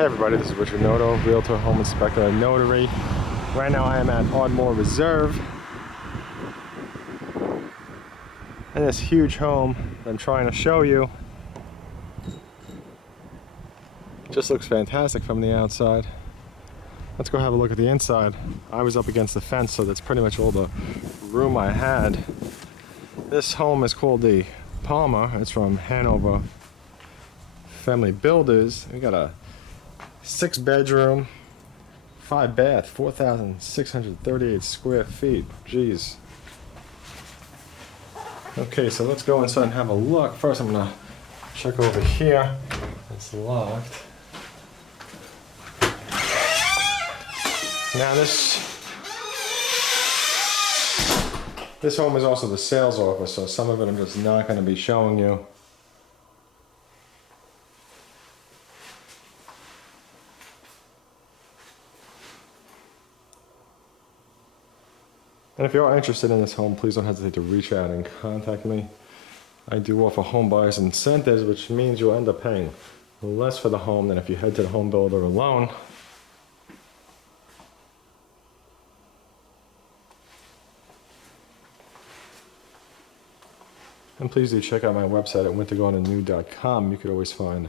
Hey everybody, this is Richard Nona, Realtor, Home Inspector, and Notary. Right now I am at Ardmore Reserve. And this huge home that I'm trying to show you just looks fantastic from the outside. Let's go have a look at the inside. I was up against the fence, so that's pretty much all the room I had. This home is called the Palmer. It's from Hanover Family Builders. We got a 6-bedroom, 5-bath, 4,638 square feet. Jeez. Okay, so let's go inside and have a look. First, I'm gonna check over here. It's locked. Now this home is also the sales office, so some of it I'm just not going to be showing you. And if you are interested in this home, please don't hesitate to reach out and contact me. I do offer home buyers incentives, which means you'll end up paying less for the home than if you head to the home builder alone. And please do check out my website at wintergardennew.com. You could always find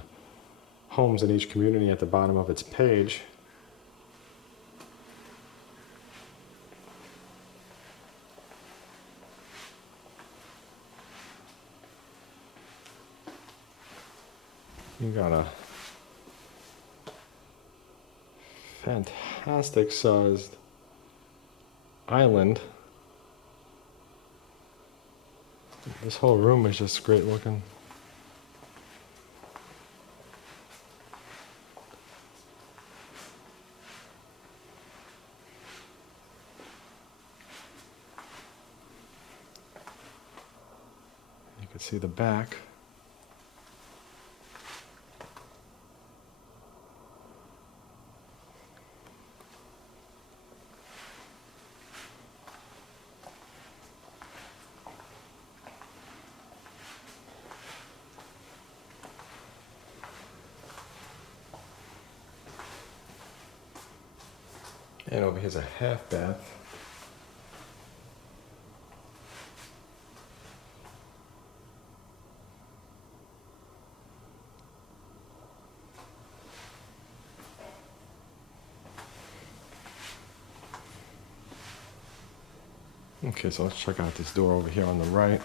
homes in each community at the bottom of its page. You got a fantastic sized island. This whole room is just great looking. You can see the back. And over here's a half bath. Okay, so let's check out this door over here on the right.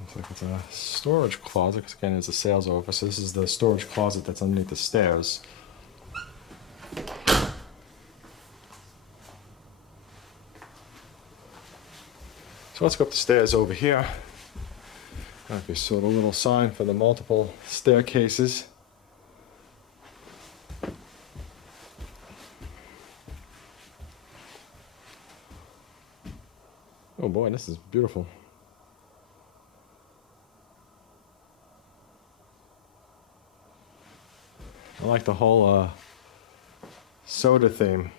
Looks like it's a storage closet, because again, it's a sales office. This is the storage closet that's underneath the stairs. So let's go up the stairs over here. I don't know if you saw the little sign for the multiple staircases. Oh boy, this is beautiful. I like the whole soda theme.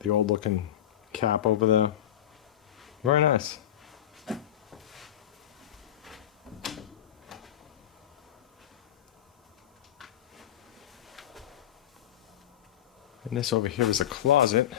The old looking cap over there. Very nice. And this over here is a closet.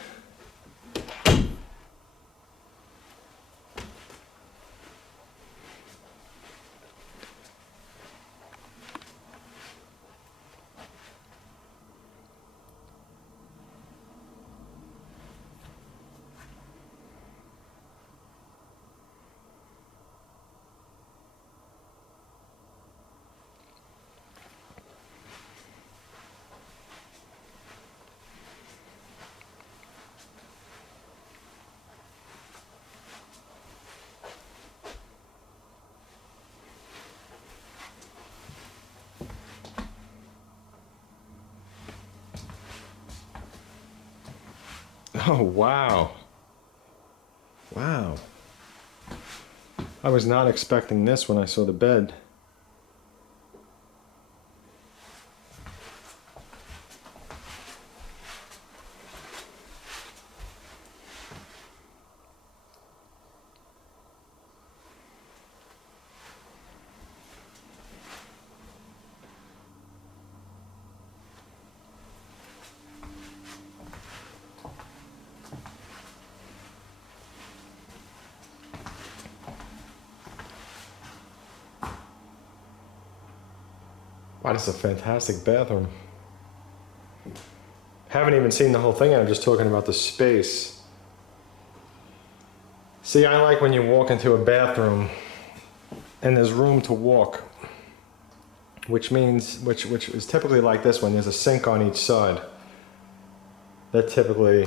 Oh, wow. Wow. I was not expecting this when I saw the bed. Wow, this is a fantastic bathroom. Haven't even seen the whole thing yet, I'm just talking about the space. See, I like when you walk into a bathroom and there's room to walk, which is typically like this one. There's a sink on each side. That typically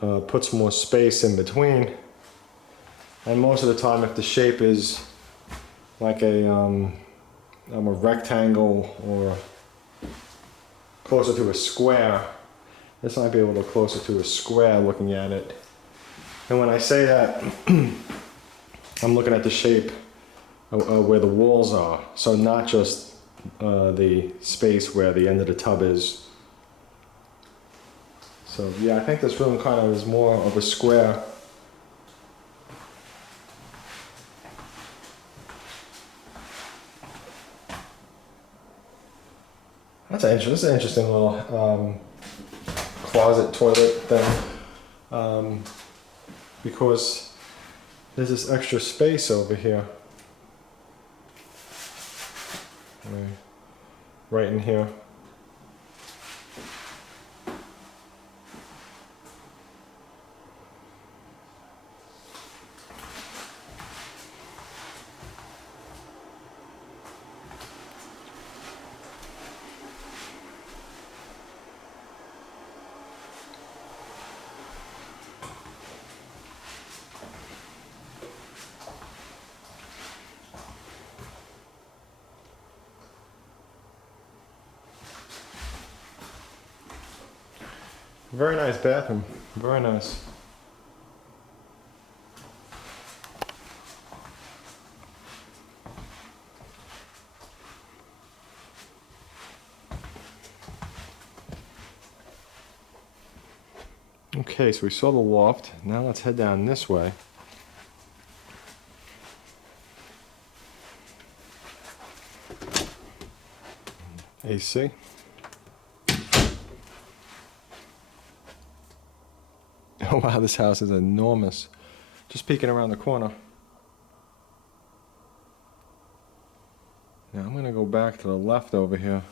puts more space in between. And most of the time, if the shape is like a rectangle or closer to a square, this might be a little closer to a square looking at it. And when I say that, I'm looking at the shape where the walls are. So not just the space where the end of the tub is. So yeah, I think this room kind of is more of a square. This is an interesting little closet toilet thing, because there's this extra space over here, right in here. Very nice bathroom, very nice. Okay, so we saw the loft. Now let's head down this way. AC. Oh wow, this house is enormous. Just peeking around the corner. Now I'm gonna go back to the left over here.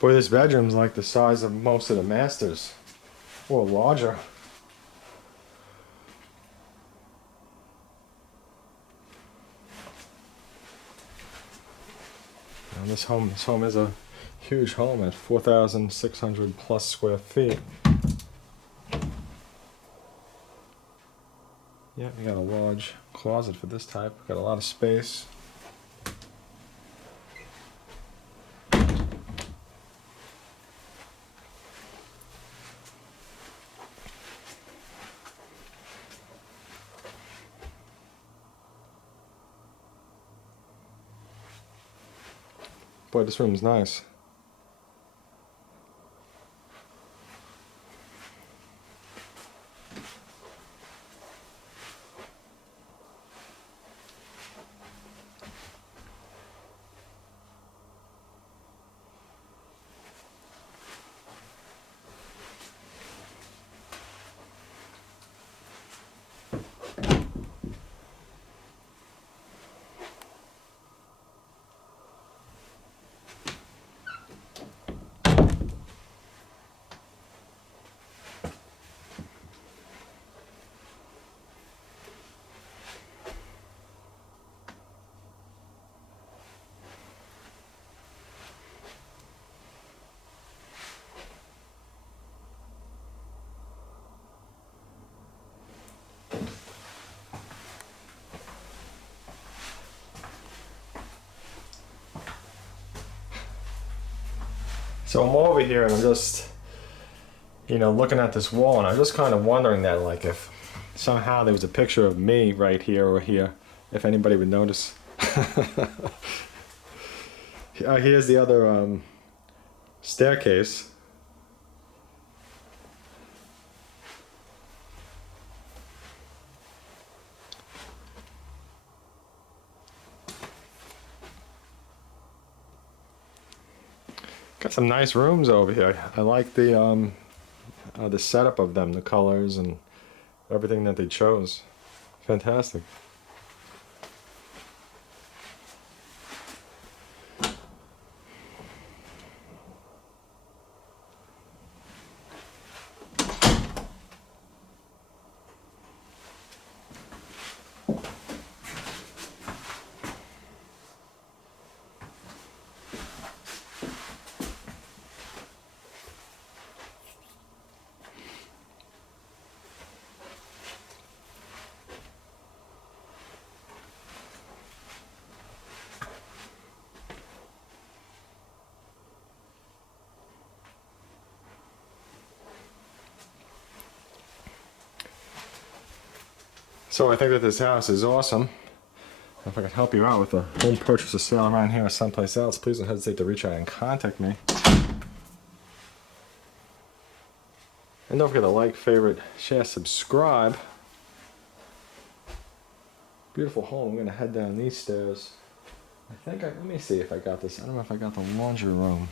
Boy, this bedroom's like the size of most of the masters, or larger. And this home is a huge home at 4,600 plus square feet. Yeah, you got a large closet for this type. Got a lot of space. Boy, this room's nice. So I'm over here and I'm just, looking at this wall, and I'm just kind of wondering that, like, if somehow there was a picture of me right here or here, if anybody would notice. Here's the other staircase. Got some nice rooms over here. I like the setup of them, the colors and everything that they chose. Fantastic. So I think that this house is awesome. If I can help you out with a home purchase or sale around here or someplace else, please don't hesitate to reach out and contact me. And don't forget to like, favorite, share, subscribe. Beautiful home. I'm going to head down these stairs. Let me see if I got this. I don't know if I got the laundry room.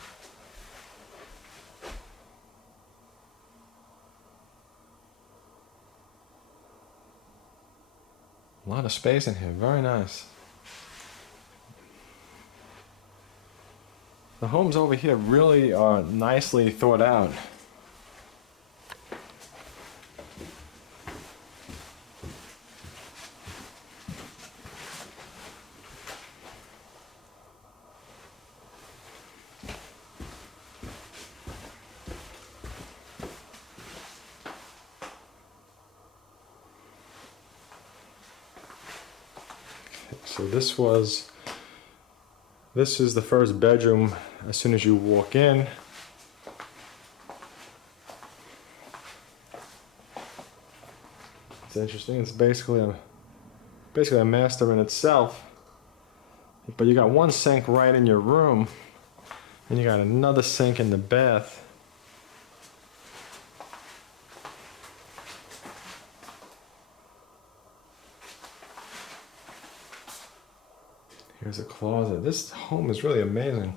A lot of space in here, very nice. The homes over here really are nicely thought out. So this is the first bedroom as soon as you walk in. It's interesting. It's basically a master in itself. But you got one sink right in your room, and you got another sink in the bath. Here's a closet. This home is really amazing.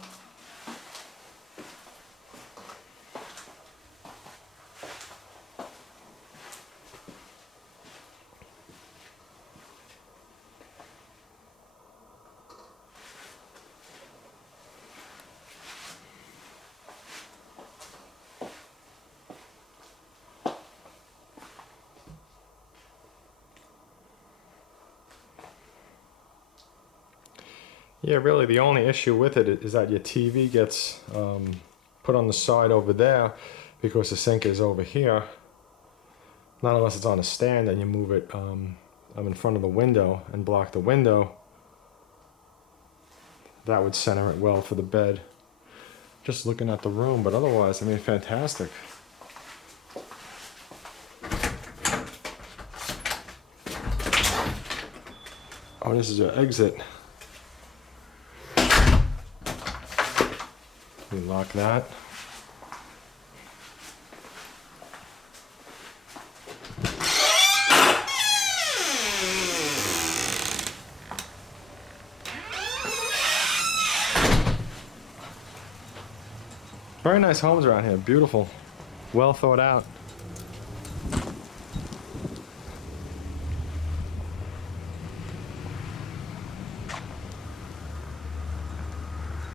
Yeah, really the only issue with it is that your TV gets put on the side over there because the sink is over here. Not unless it's on a stand and you move it in front of the window and block the window. That would center it well for the bed. Just looking at the room, but otherwise, I mean, fantastic. Oh, this is your exit. We lock that. Very nice homes around here. Beautiful. Well thought out.